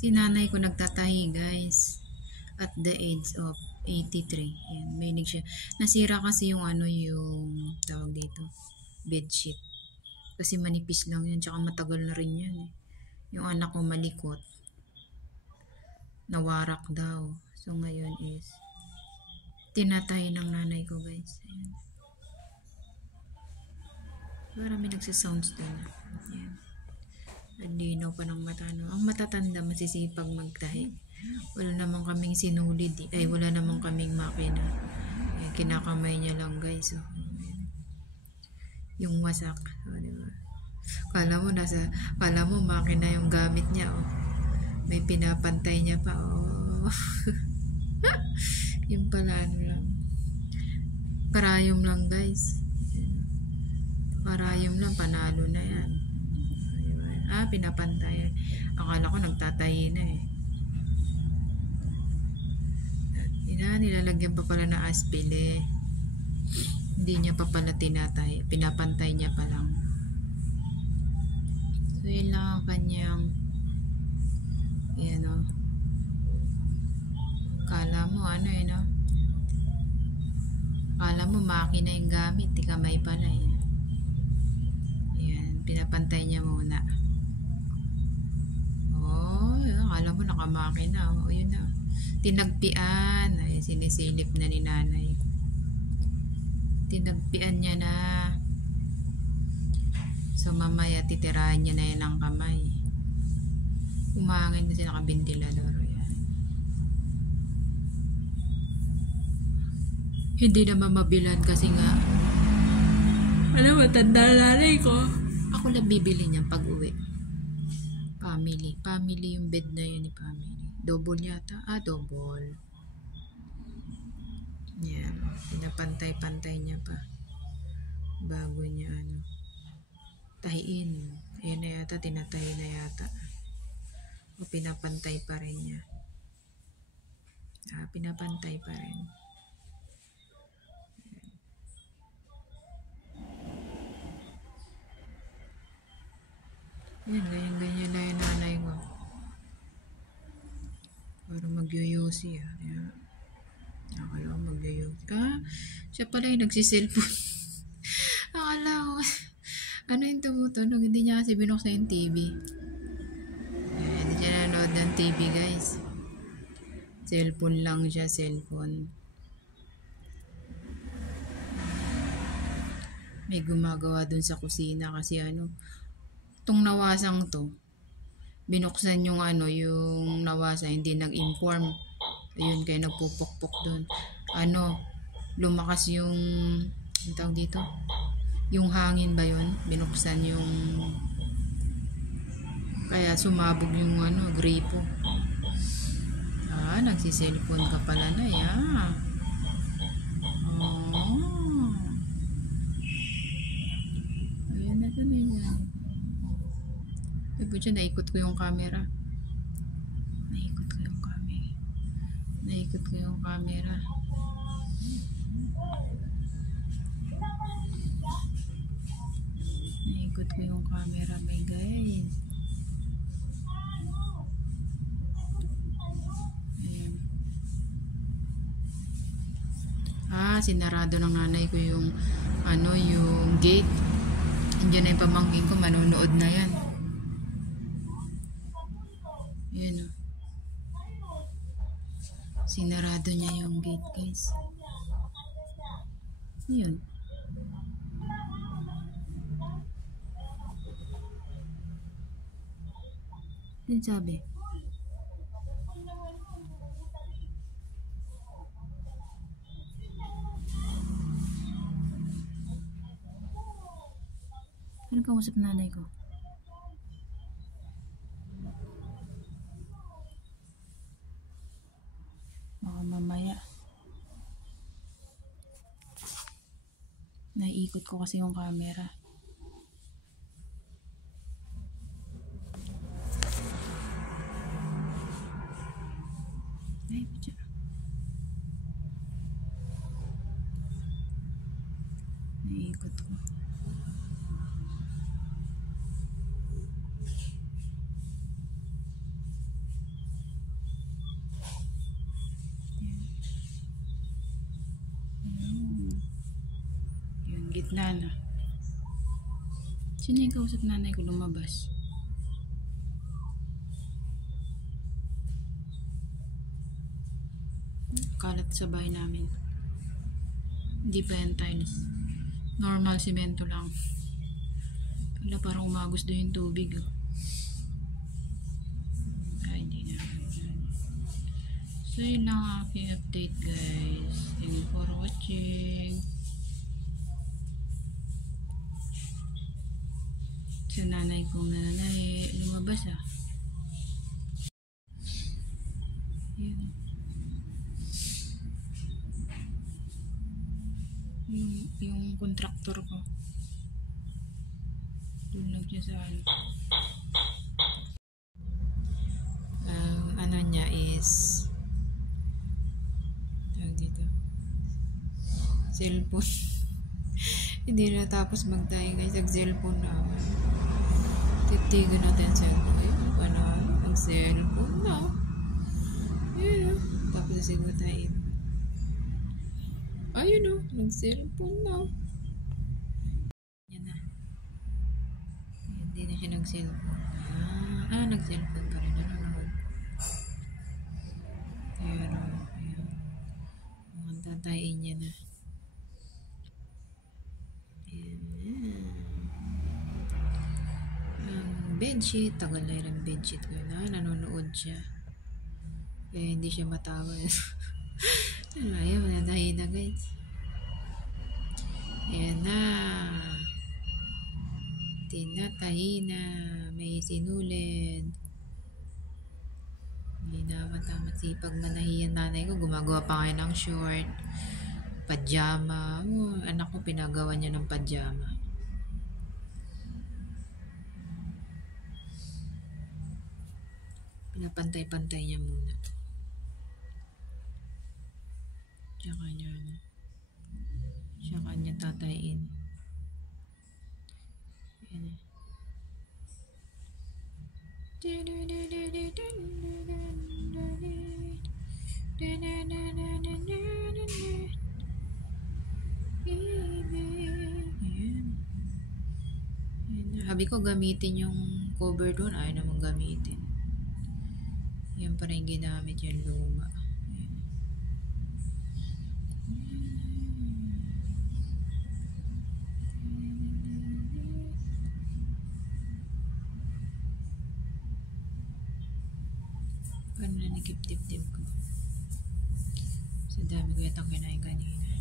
Si nanay ko nagtatahi guys. At the age of 83. Yan, mahilig siya. Nasira kasi yung ano, yung tawag dito, bedsheet. Kasi manipis lang yan, tsaka matagal na rin yan eh. Yung anak ko malikot. Nawarak daw. So ngayon is tinatahi ng nanay ko guys. Ayan. Marami nagsisounds doon. Ayan. Linaw pa ng mata. No? Ang matatanda masisipag magtahi. Wala namang kaming sinulid. Ay, wala namang kaming makina. Ayan, kinakamay niya lang guys. Oh. Yung wasak. Oh, diba? Kala mo makina yung gamit niya. Oh. May pinapantay niya pa. Oh. Yung pala ano lang. Karayom lang guys. Karayom lang, panalo na yan. Pinapantay. Akala ko nagtatayi na eh. Nilalagyan pa pala na aspile. Hindi niya pa pala tinatay. Pinapantay niya pa lang. So yun lang ang kanyang yan o. Kala mo ano eh no? Kala mo makina yung gamit. Di kamay pala eh. Yan. Pinapantay niya muna. Akala mo nakamakina. O yun na. Tinagpian. Ay, sinisilip na ni nanay. Tinagpian niya na. So mamaya titirahan niya na yan ang kamay. Umangin kasi nakabintilador. Yan. Hindi naman mabilan kasi nga. Alam mo, tanda na nanay ko. Ako lang bibili niyan pag uwi. Family yung bed na yun ni family. Double yata. Double. Yan. Pinapantay-pantay niya pa. Bago niya ano. Tahiin. Ayan na yata. Tinatahi na yata. O pinapantay pa rin niya. Pinapantay pa rin. Yan. Ganyan na yung nanay ko. Para mag-yoyosi Ayan. Akala ko mag-yoyosi. Siya pala yung nagsiselfone. Akala ko. Ano yung tumutunog? Hindi niya kasi binuksan yung TV. Ayan, hindi siya nanood ng TV guys. Cellphone lang siya. Cellphone. May gumagawa dun sa kusina kasi ano. Itong nawasang to. Binuksan yung ano, yung nawasa, hindi nag-inform. Ayun, kaya nagpupukpok doon. Lumakas yung tawag dito? Yung hangin ba yun? Binuksan yung kaya sumabog yung ano, gripo. Nagsiselfone ka pala na, yeah. Ayun na ito na yan. Diba dyan, naikot ko yung camera. Naikot ko yung camera. My guys. Ayan. Sinarado ng nanay ko yung ano, yung gate. Diyan na yung pamangkin ko, manonood na yan. Ayan o. Sinarado niya yung gate guys. Ayan. Yan sabi. Ano kausap nanay ko? Baka mamaya. Naiikot ko kasi yung camera. Ay, putya. Naiikot ko. Gitna na. Sino yung kausap nanay ko lumabas? Kalat sa bahay namin. Hindi pa yan tiles. Normal simento lang. Wala, parang umagos doon yung tubig. Ay, hindi na. So, yun lang ang aking update, guys. Thank you for watching. Sa nanay kong nanay, lumabas Yun. Yung kontraktor ko. Tulog siya sa ano niya is dito cellphone. Hindi na tapos magtayo guys, nag-cellphone na. Titigan natin cellphone. Ayun, ano, nag-cellphone na. Ayun, tapos siguro tayo. Ayun o, nag-cellphone na. Yan na. Hindi na siya nag-cellphone. Nag-cellphone pa rin. Nanonood. Ayun o. Ayun. Mukhang tatayin niya na. Bedsheet, tagal na yun ang bedsheet ko na, nanonood siya. Kaya hindi siya matawa. Ayaw, nadahin na guys. Ayan na. Tinatahin na. May sinulid. Hindi na matamat-sipag manahiyan nanay ko. Gumagawa pa ngayon ng short. Pajama. Anak ko pinagawa niya ng pajama. Pinapantay-pantay niya muna. Tsaka niya tatayin. Ayan. Habi ko gamitin yung cover doon. Ayaw naman gamitin. Yan pa rin ginamit yung luma. Paano na nagip-tip-tip ko? Sa dami ko yatang kinain kanina.